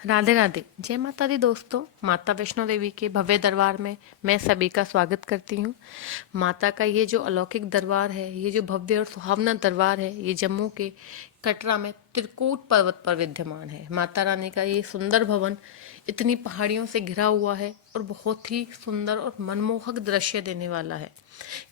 राधे राधे। जय माता दी दोस्तों। माता वैष्णो देवी के भव्य दरबार में मैं सभी का स्वागत करती हूँ। माता का ये जो अलौकिक दरबार है, ये जो भव्य और सुहावना दरबार है, ये जम्मू के कटरा में त्रिकूट पर्वत पर विद्यमान है। माता रानी का ये सुंदर भवन इतनी पहाड़ियों से घिरा हुआ है और बहुत ही सुंदर और मनमोहक दृश्य देने वाला है।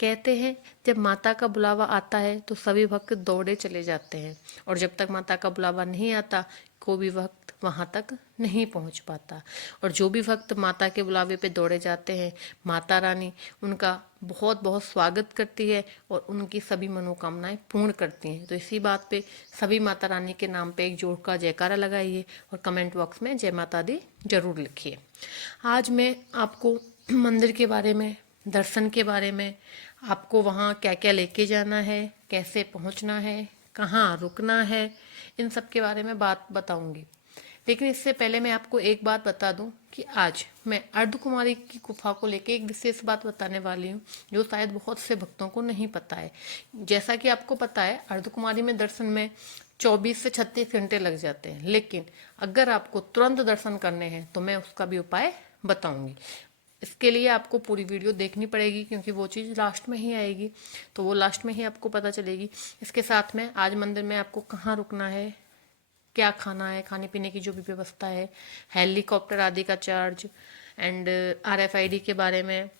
कहते हैं जब माता का बुलावा आता है तो सभी भक्त दौड़े चले जाते हैं, और जब तक माता का बुलावा नहीं आता कोई भी भक्त वहां तक नहीं पहुंच पाता। और जो भी भक्त माता के बुलावे पे दौड़े जाते हैं, माता रानी उनका बहुत बहुत स्वागत करती है और उनकी सभी मनोकामनाएं पूर्ण करती हैं। तो इसी बात पे सभी माता रानी के नाम पे एक जोर का जयकारा लगाइए और कमेंट बॉक्स में जय माता दी जरूर लिखिए। आज मैं आपको मंदिर के बारे में, दर्शन के बारे में, आपको वहाँ क्या क्या लेके जाना है, कैसे पहुँचना है, कहाँ रुकना है, इन सब के बारे में बात बताऊंगी। लेकिन इससे पहले मैं आपको एक बात बता दूं कि आज मैं अर्धकुमारी की गुफा को लेके एक विशेष बात बताने वाली हूँ, जो शायद बहुत से भक्तों को नहीं पता है। जैसा कि आपको पता है, अर्धकुमारी में दर्शन में 24 से 36 घंटे लग जाते हैं, लेकिन अगर आपको तुरंत दर्शन करने हैं तो मैं उसका भी उपाय बताऊंगी। इसके लिए आपको पूरी वीडियो देखनी पड़ेगी, क्योंकि वो चीज़ लास्ट में ही आएगी, तो वो लास्ट में ही आपको पता चलेगी। इसके साथ में आज मंदिर में आपको कहाँ रुकना है, क्या खाना है, खाने पीने की जो भी व्यवस्था है, हेलीकॉप्टर आदि का चार्ज एंड RFID के बारे में,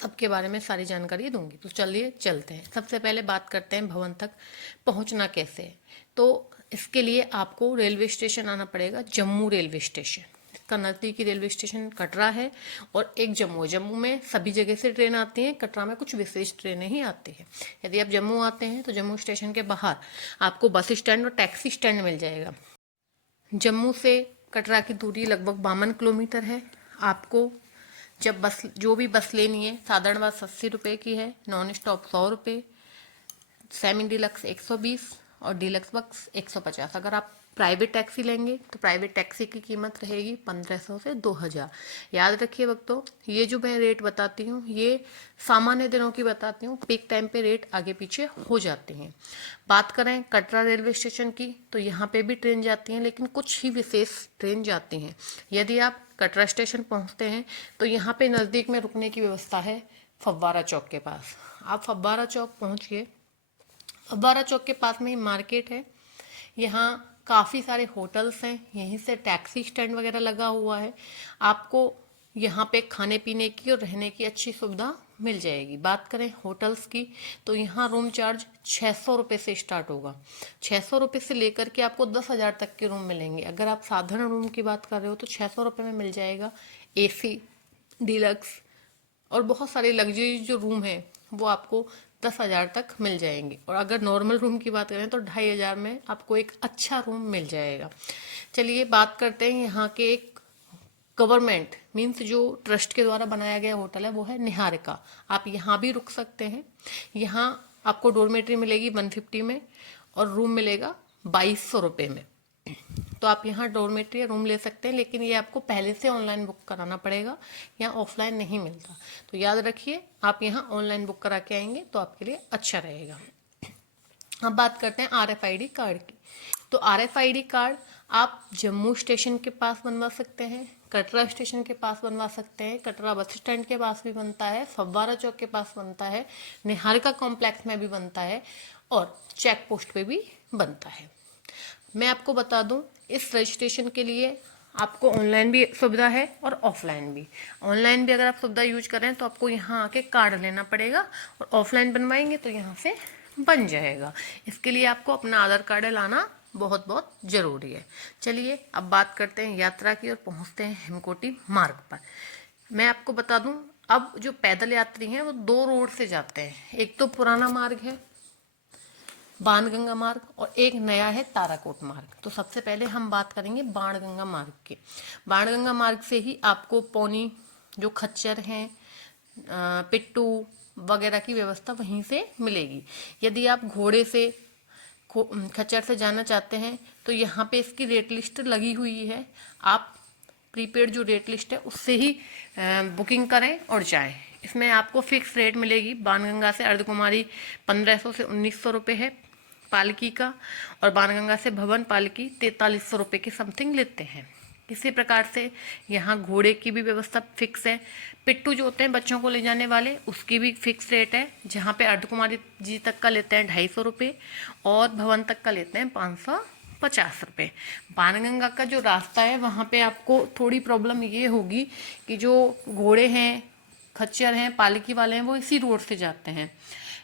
सबके बारे में सारी जानकारी दूंगी। तो चलिए चलते हैं। सबसे पहले बात करते हैं भवन तक पहुंचना कैसे है। तो इसके लिए आपको रेलवे स्टेशन आना पड़ेगा, जम्मू रेलवे स्टेशन। इसका नज़दीकी रेलवे स्टेशन कटरा है और एक जम्मू है। जम्मू में सभी जगह से ट्रेन आती है, कटरा में कुछ विशेष ट्रेनें ही आती हैं। यदि आप जम्मू आते हैं तो जम्मू स्टेशन के बाहर आपको बस स्टैंड और टैक्सी स्टैंड मिल जाएगा। जम्मू से कटरा की दूरी लगभग 52 किलोमीटर है। आपको जब बस, जो भी बस लेनी है, साधारण बस 80 रुपये की है, नॉन स्टॉप 100 रुपये, सेमी डिलक्स 120 और डिलक्स बस 150। अगर आप प्राइवेट टैक्सी लेंगे तो प्राइवेट टैक्सी की कीमत रहेगी 1500 से 2000। याद रखिए वक्तों, ये जो मैं रेट बताती हूँ ये सामान्य दिनों की बताती हूँ, पीक टाइम पे रेट आगे पीछे हो जाते हैं। बात करें कटरा रेलवे स्टेशन की तो यहाँ पे भी ट्रेन जाती हैं, लेकिन कुछ ही विशेष ट्रेन जाती हैं। यदि आप कटरा स्टेशन पहुँचते हैं तो यहाँ पे नज़दीक में रुकने की व्यवस्था है फव्वारा चौक के पास। आप फव्वारा चौक पहुँचिए। फव्वारा चौक के पास में ही मार्केट है, यहाँ काफ़ी सारे होटल्स हैं, यहीं से टैक्सी स्टैंड वगैरह लगा हुआ है। आपको यहाँ पे खाने पीने की और रहने की अच्छी सुविधा मिल जाएगी। बात करें होटल्स की तो यहाँ रूम चार्ज 600 रुपये से स्टार्ट होगा। 600 रुपये से लेकर के आपको 10,000 तक के रूम मिलेंगे। अगर आप साधारण रूम की बात कर रहे हो तो 600 रुपये में मिल जाएगा AC, डिलक्स और बहुत सारे लग्जरी जो रूम है वो आपको 10,000 तक मिल जाएंगे। और अगर नॉर्मल रूम की बात करें तो 2,500 में आपको एक अच्छा रूम मिल जाएगा। चलिए बात करते हैं यहाँ के एक गवर्नमेंट मीन्स जो ट्रस्ट के द्वारा बनाया गया होटल है, वो है निहारिका। आप यहाँ भी रुक सकते हैं। यहाँ आपको डोरमेट्री मिलेगी 150 में और रूम मिलेगा 2200 रुपये में। तो आप यहाँ डॉर्मेट्री या रूम ले सकते हैं, लेकिन ये आपको पहले से ऑनलाइन बुक कराना पड़ेगा, यहाँ ऑफलाइन नहीं मिलता। तो याद रखिए, आप यहाँ ऑनलाइन बुक करा के आएंगे तो आपके लिए अच्छा रहेगा। अब बात करते हैं RFID कार्ड की। तो RFID कार्ड आप जम्मू स्टेशन के पास बनवा सकते हैं, कटरा स्टेशन के पास बनवा सकते हैं, कटरा बस स्टैंड के पास भी बनता है, फव्वारा चौक के पास बनता है, निहारिका कॉम्प्लेक्स में भी बनता है और चेक पोस्ट पे भी बनता है। मैं आपको बता दूं, इस रजिस्ट्रेशन के लिए आपको ऑनलाइन भी सुविधा है और ऑफलाइन भी। ऑनलाइन भी अगर आप सुविधा यूज करें तो आपको यहाँ आके कार्ड लेना पड़ेगा, और ऑफलाइन बनवाएंगे तो यहाँ से बन जाएगा। इसके लिए आपको अपना आधार कार्ड लाना बहुत बहुत ज़रूरी है। चलिए अब बात करते हैं यात्रा की और पहुँचते हैं हेमकोटी मार्ग पर। मैं आपको बता दूं, अब जो पैदल यात्री हैं वो 2 रोड से जाते हैं। एक तो पुराना मार्ग है बाणगंगा मार्ग, और एक नया है ताराकोट मार्ग। तो सबसे पहले हम बात करेंगे बाणगंगा मार्ग की। बाणगंगा मार्ग से ही आपको पौनी, जो खच्चर हैं, पिट्टू वगैरह की व्यवस्था वहीं से मिलेगी। यदि आप घोड़े से, खच्चर से जाना चाहते हैं तो यहाँ पे इसकी रेट लिस्ट लगी हुई है। आप प्रीपेड जो रेट लिस्ट है उससे ही बुकिंग करें और जाएं। इसमें आपको फिक्स रेट मिलेगी। बाणगंगा से अर्धकुमारी 1500 से 1900 रुपये है, पालकी का, और बाणगंगा से भवन पालकी 4300 रुपये के समथिंग लेते हैं। इसी प्रकार से यहाँ घोड़े की भी व्यवस्था फिक्स है। पिट्टू जो होते हैं बच्चों को ले जाने वाले, उसकी भी फिक्स रेट है, जहाँ पे अर्धकुमारी जी तक का लेते हैं 250 रुपये और भवन तक का लेते हैं 550 रुपये। बाणगंगा का जो रास्ता है वहाँ पे आपको थोड़ी प्रॉब्लम ये होगी कि जो घोड़े हैं, खच्चर हैं, पालकी वाले हैं, वो इसी रोड से जाते हैं।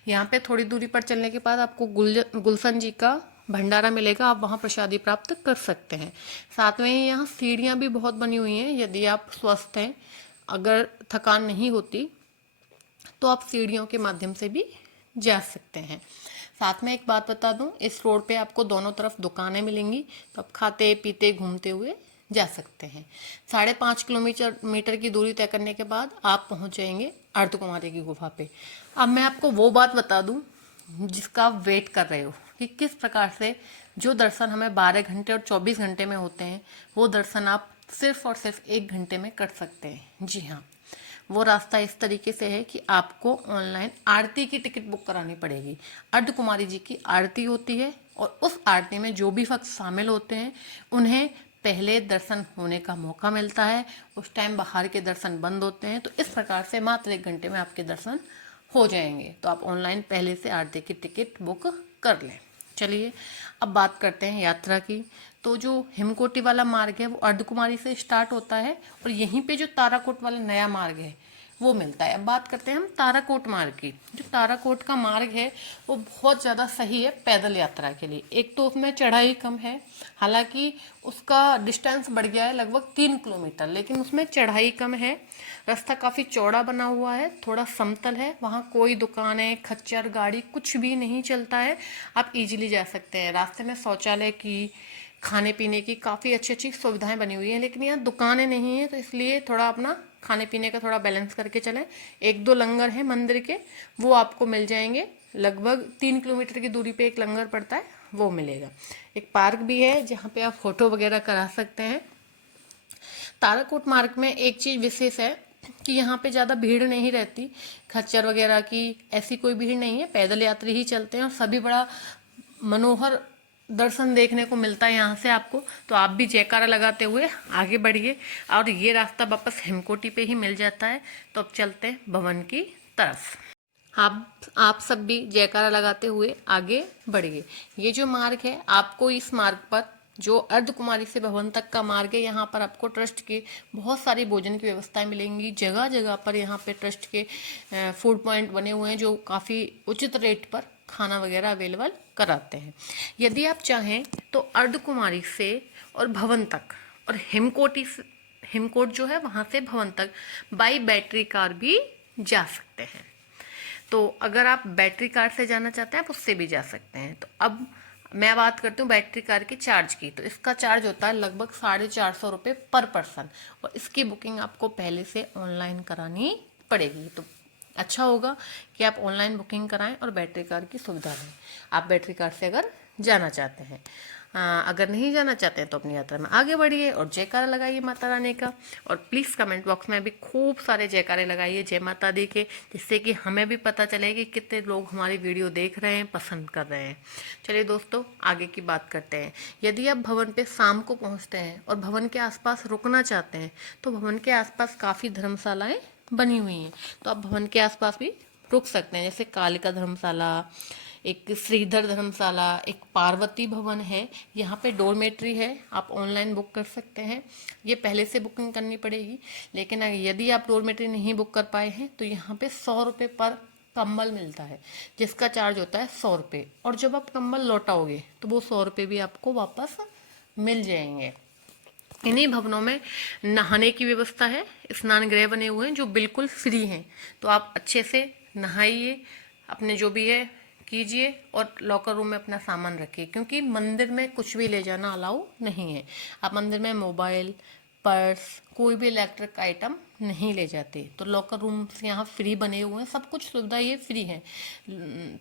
यहाँ पे थोड़ी दूरी पर चलने के बाद आपको गुलशन जी का भंडारा मिलेगा, आप वहाँ प्रसादी प्राप्त कर सकते हैं। साथ में ही यहाँ सीढ़ियाँ भी बहुत बनी हुई हैं, यदि आप स्वस्थ हैं, अगर थकान नहीं होती तो आप सीढ़ियों के माध्यम से भी जा सकते हैं। साथ में एक बात बता दूं, इस रोड पे आपको दोनों तरफ दुकानें मिलेंगी, तो आप खाते पीते घूमते हुए जा सकते हैं। 5.5 किलोमीटर की दूरी तय करने के बाद आप पहुंच जाएंगे अर्धकुमारी की गुफा पे। अब मैं आपको वो बात बता दूं जिसका आप वेट कर रहे हो, कि किस प्रकार से जो दर्शन हमें 12 घंटे और 24 घंटे में होते हैं, वो दर्शन आप सिर्फ और सिर्फ 1 घंटे में कर सकते हैं। जी हाँ, वो रास्ता इस तरीके से है कि आपको ऑनलाइन आरती की टिकट बुक करानी पड़ेगी। अर्धकुमारी जी की आरती होती है और उस आरती में जो भी भक्त शामिल होते हैं उन्हें पहले दर्शन होने का मौका मिलता है। उस टाइम बाहर के दर्शन बंद होते हैं, तो इस प्रकार से मात्र 1 घंटे में आपके दर्शन हो जाएंगे। तो आप ऑनलाइन पहले से आरती की टिकट बुक कर लें। चलिए अब बात करते हैं यात्रा की। तो जो हिमकोटी वाला मार्ग है वो अर्धकुमारी से स्टार्ट होता है और यहीं पे जो ताराकोट वाला नया मार्ग है वो मिलता है। अब बात करते हैं हम ताराकोट मार्ग की। जो ताराकोट का मार्ग है वो बहुत ज़्यादा सही है पैदल यात्रा के लिए। एक तो उसमें चढ़ाई कम है, हालांकि उसका डिस्टेंस बढ़ गया है लगभग 3 किलोमीटर, लेकिन उसमें चढ़ाई कम है। रास्ता काफ़ी चौड़ा बना हुआ है, थोड़ा समतल है, वहाँ कोई दुकानें, खच्चर, गाड़ी कुछ भी नहीं चलता है, आप इजीली जा सकते हैं। रास्ते में शौचालय की, खाने पीने की काफ़ी अच्छी अच्छी सुविधाएं बनी हुई हैं, लेकिन यहाँ दुकानें नहीं हैं, तो इसलिए थोड़ा अपना खाने पीने का थोड़ा बैलेंस करके चलें। 1-2 लंगर हैं मंदिर के, वो आपको मिल जाएंगे। लगभग 3 किलोमीटर की दूरी पे एक लंगर पड़ता है, वो मिलेगा। एक पार्क भी है जहाँ पे आप फोटो वगैरह करा सकते हैं। ताराकोट मार्ग में एक चीज़ विशेष है कि यहाँ पे ज़्यादा भीड़ नहीं रहती, खच्चर वगैरह की ऐसी कोई भीड़ नहीं है, पैदल यात्री ही चलते हैं और सभी बड़ा मनोहर दर्शन देखने को मिलता है यहाँ से आपको। तो आप भी जयकारा लगाते हुए आगे बढ़िए, और ये रास्ता वापस हिमकोटी पे ही मिल जाता है। तो अब चलते हैं भवन की तरफ। आप सब भी जयकारा लगाते हुए आगे बढ़िए। ये जो मार्ग है, आपको इस मार्ग पर जो अर्धकुमारी से भवन तक का मार्ग है, यहाँ पर आपको ट्रस्ट के बहुत सारी भोजन की व्यवस्थाएं मिलेंगी। जगह जगह पर यहाँ पे ट्रस्ट के फूड पॉइंट बने हुए हैं जो काफ़ी उचित रेट पर खाना वगैरह अवेलेबल कराते हैं। यदि आप चाहें तो अर्धकुमारी से और भवन तक और हिमकोट जो है वहाँ से भवन तक बाई बैटरी कार भी जा सकते हैं। तो अगर आप बैटरी कार से जाना चाहते हैं आप उससे भी जा सकते हैं। तो अब मैं बात करती हूँ बैटरी कार के चार्ज की। तो इसका चार्ज होता है लगभग 450 रुपये पर पर्सन, और इसकी बुकिंग आपको पहले से ऑनलाइन करानी पड़ेगी। तो अच्छा होगा कि आप ऑनलाइन बुकिंग कराएं और बैटरी कार की सुविधा लें, आप बैटरी कार से अगर जाना चाहते हैं। अगर नहीं जाना चाहते हैं तो अपनी यात्रा में आगे बढ़िए और जयकारा लगाइए माता रानी का। और प्लीज़ कमेंट बॉक्स में भी खूब सारे जयकारे लगाइए जय माता दी के, जिससे कि हमें भी पता चले कि कितने लोग हमारी वीडियो देख रहे हैं, पसंद कर रहे हैं। चलिए दोस्तों आगे की बात करते हैं। यदि आप भवन पे शाम को पहुँचते हैं और भवन के आसपास रुकना चाहते हैं तो भवन के आसपास काफ़ी धर्मशालाएँ बनी हुई हैं, तो आप भवन के आसपास भी रुक सकते हैं। जैसे कालिका धर्मशाला, एक श्रीधर धर्मशाला, एक पार्वती भवन है, यहाँ पे डोरमेट्री है, आप ऑनलाइन बुक कर सकते हैं। ये पहले से बुकिंग करनी पड़ेगी, लेकिन यदि आप डोरमेट्री नहीं बुक कर पाए हैं तो यहाँ पे 100 रुपये पर कंबल मिलता है, जिसका चार्ज होता है 100 रुपये, और जब आप कंबल लौटाओगे तो वो 100 रुपये भी आपको वापस मिल जाएंगे। इन्हीं भवनों में नहाने की व्यवस्था है, स्नान गृह बने हुए हैं जो बिल्कुल फ्री हैं। तो आप अच्छे से नहाइए, अपने जो भी है कीजिए और लॉकर रूम में अपना सामान रखिए, क्योंकि मंदिर में कुछ भी ले जाना अलाउ नहीं है। आप मंदिर में मोबाइल, पर्स, कोई भी इलेक्ट्रिक आइटम नहीं ले जाते। तो लॉकर रूम्स यहाँ फ्री बने हुए हैं, सब कुछ सुविधा ये फ्री है।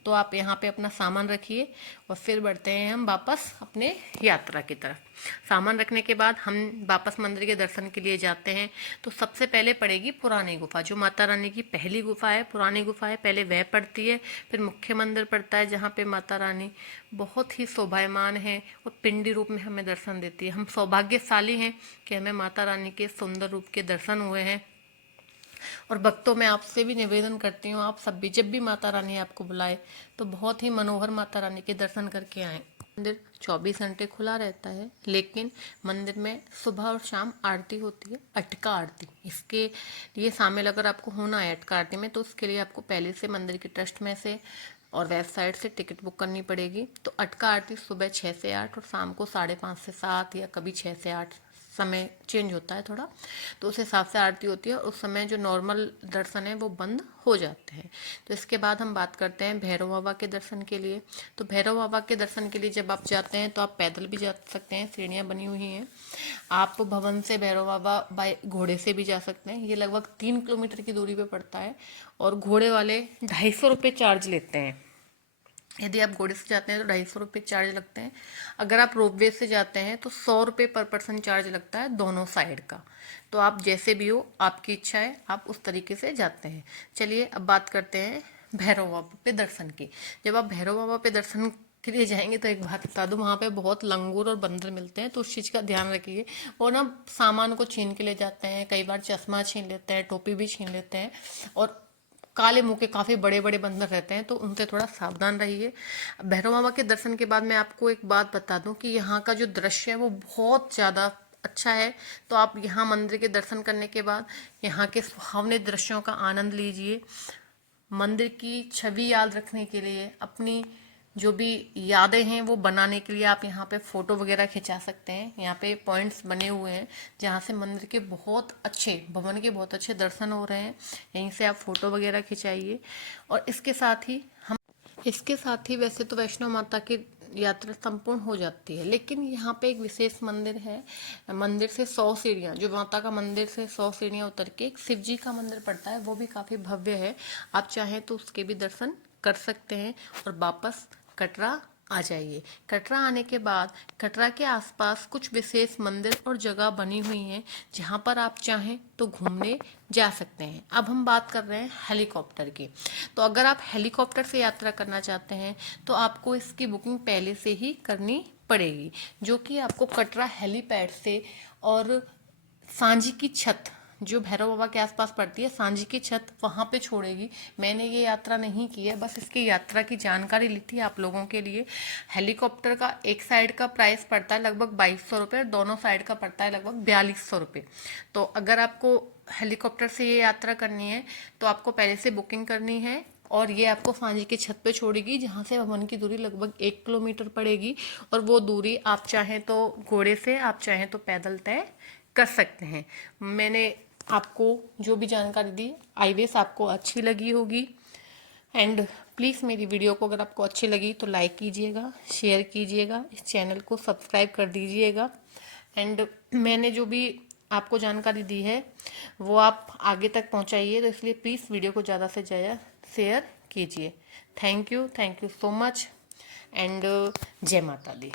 तो आप यहाँ पे अपना सामान रखिए और फिर बढ़ते हैं हम वापस अपने यात्रा की तरफ। सामान रखने के बाद हम वापस मंदिर के दर्शन के लिए जाते हैं। तो सबसे पहले पड़ेगी पुरानी गुफा, जो माता रानी की पहली गुफा है, पुरानी गुफा है, पहले वह पड़ती है। फिर मुख्य मंदिर पड़ता है, जहाँ पे माता रानी बहुत ही शोभायमान है और पिंडी रूप में हमें दर्शन देती है। हम सौभाग्यशाली हैं कि हमें माता रानी के सुंदर रूप के दर्शन हुए हैं। और भक्तों में आपसे भी निवेदन करती हूँ, आप सब भी जब भी माता रानी आपको बुलाए तो बहुत ही मनोहर माता रानी के दर्शन करके आएँ। मंदिर 24 घंटे खुला रहता है, लेकिन मंदिर में सुबह और शाम आरती होती है, अटका आरती। इसके लिए शामिल अगर आपको होना है अटका आरती में, तो उसके लिए आपको पहले से मंदिर के ट्रस्ट में से और वेबसाइट से टिकट बुक करनी पड़ेगी। तो अटका आरती सुबह 6 से 8 और शाम को 5:30 से 7 या कभी 6 से 8, समय चेंज होता है थोड़ा, तो उस हिसाब से आरती होती है। और उस समय जो नॉर्मल दर्शन है वो बंद हो जाते हैं। तो इसके बाद हम बात करते हैं भैरव बाबा के दर्शन के लिए। तो भैरव बाबा के दर्शन के लिए जब आप जाते हैं तो आप पैदल भी जा सकते हैं, सीढ़ियाँ बनी हुई हैं। आप भवन से भैरव बाबा बाय घोड़े से भी जा सकते हैं, ये लगभग 3 किलोमीटर की दूरी पे पड़ता है। और घोड़े वाले 250 रुपये चार्ज लेते हैं। यदि आप घोड़े से जाते हैं तो 250 रुपये चार्ज लगते हैं। अगर आप रोपवे से जाते हैं तो 100 रुपये पर पर्सन चार्ज लगता है दोनों साइड का। तो आप जैसे भी हो, आपकी इच्छा है, आप उस तरीके से जाते हैं। चलिए अब बात करते हैं भैरव बाबा पे दर्शन की। जब आप भैरव बाबा पे दर्शन के लिए जाएंगे तो एक बात बता दूं, वहाँ पे बहुत लंगूर और बंदर मिलते हैं, तो उस चीज़ का ध्यान रखिए। वो ना सामान को छीन के ले जाते हैं, कई बार चश्मा छीन लेते हैं, टोपी भी छीन लेते हैं। और काले मुंह के काफ़ी बड़े बड़े बंदर रहते हैं, तो उनसे थोड़ा सावधान रहिए। भैरव बाबा के दर्शन के बाद मैं आपको एक बात बता दूं कि यहाँ का जो दृश्य है वो बहुत ज़्यादा अच्छा है। तो आप यहाँ मंदिर के दर्शन करने के बाद यहाँ के सुहावने दृश्यों का आनंद लीजिए। मंदिर की छवि याद रखने के लिए, अपनी जो भी यादें हैं वो बनाने के लिए आप यहाँ पे फ़ोटो वगैरह खिंचा सकते हैं। यहाँ पे पॉइंट्स बने हुए हैं जहाँ से मंदिर के बहुत अच्छे, भवन के बहुत अच्छे दर्शन हो रहे हैं। यहीं से आप फ़ोटो वगैरह खिंचाइए। और इसके साथ ही वैसे तो वैष्णो माता की यात्रा संपूर्ण हो जाती है, लेकिन यहाँ पे एक विशेष मंदिर है। मंदिर से 100 सीढ़ियाँ, जो माता का मंदिर से 100 सीढ़ियाँ उतर के एक शिव जी का मंदिर पड़ता है, वो भी काफ़ी भव्य है। आप चाहें तो उसके भी दर्शन कर सकते हैं और वापस कटरा आ जाइए। कटरा आने के बाद कटरा के आसपास कुछ विशेष मंदिर और जगह बनी हुई हैं जहाँ पर आप चाहें तो घूमने जा सकते हैं। अब हम बात कर रहे हैं हेलीकॉप्टर की। तो अगर आप हेलीकॉप्टर से यात्रा करना चाहते हैं तो आपको इसकी बुकिंग पहले से ही करनी पड़ेगी, जो कि आपको कटरा हेलीपैड से और सांझी की छत, जो भैरव बाबा के आसपास पड़ती है, सांझी की छत, वहाँ पे छोड़ेगी। मैंने ये यात्रा नहीं की है, बस इसकी यात्रा की जानकारी ली थी आप लोगों के लिए। हेलीकॉप्टर का एक साइड का प्राइस पड़ता है लगभग 2200 रुपये और दोनों साइड का पड़ता है लगभग 4200 रुपये। तो अगर आपको हेलीकॉप्टर से ये यात्रा करनी है तो आपको पहले से बुकिंग करनी है। और ये आपको सांझी की छत पे छोड़ेगी, जहाँ से भवन की दूरी लगभग 1 किलोमीटर पड़ेगी। और वो दूरी आप चाहें तो घोड़े से, आप चाहें तो पैदल तय कर सकते हैं। मैंने आपको जो भी जानकारी दी, आई विश आपको अच्छी लगी होगी। एंड प्लीज़ मेरी वीडियो को अगर आपको अच्छी लगी तो लाइक कीजिएगा, शेयर कीजिएगा, इस चैनल को सब्सक्राइब कर दीजिएगा। एंड मैंने जो भी आपको जानकारी दी है वो आप आगे तक पहुंचाइए, तो इसलिए प्लीज़ वीडियो को ज़्यादा से ज़्यादा शेयर कीजिए। Thank you so much. And जय माता दी।